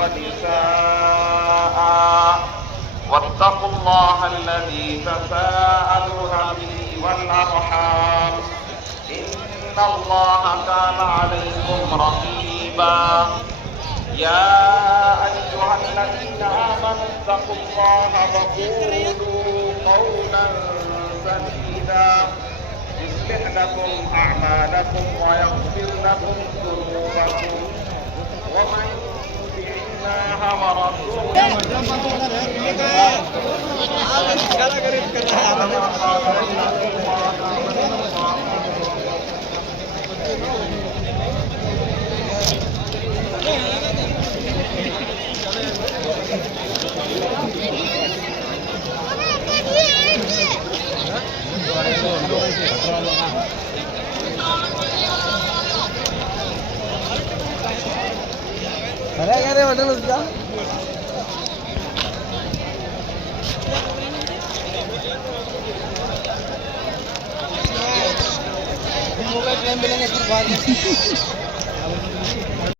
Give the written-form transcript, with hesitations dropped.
ونساء واتقوا الله الذي تساءلون به والأرحام إن الله كان عليكم رقيبا يا أيها الذين آمنوا اتقوا الله وقولوا قولا سديدا يصلح لكم أعمالكم ويغفر لكم ذنوبكم ومن يطع الله ورسوله अरे होटल उसका mobile time मिलेंगे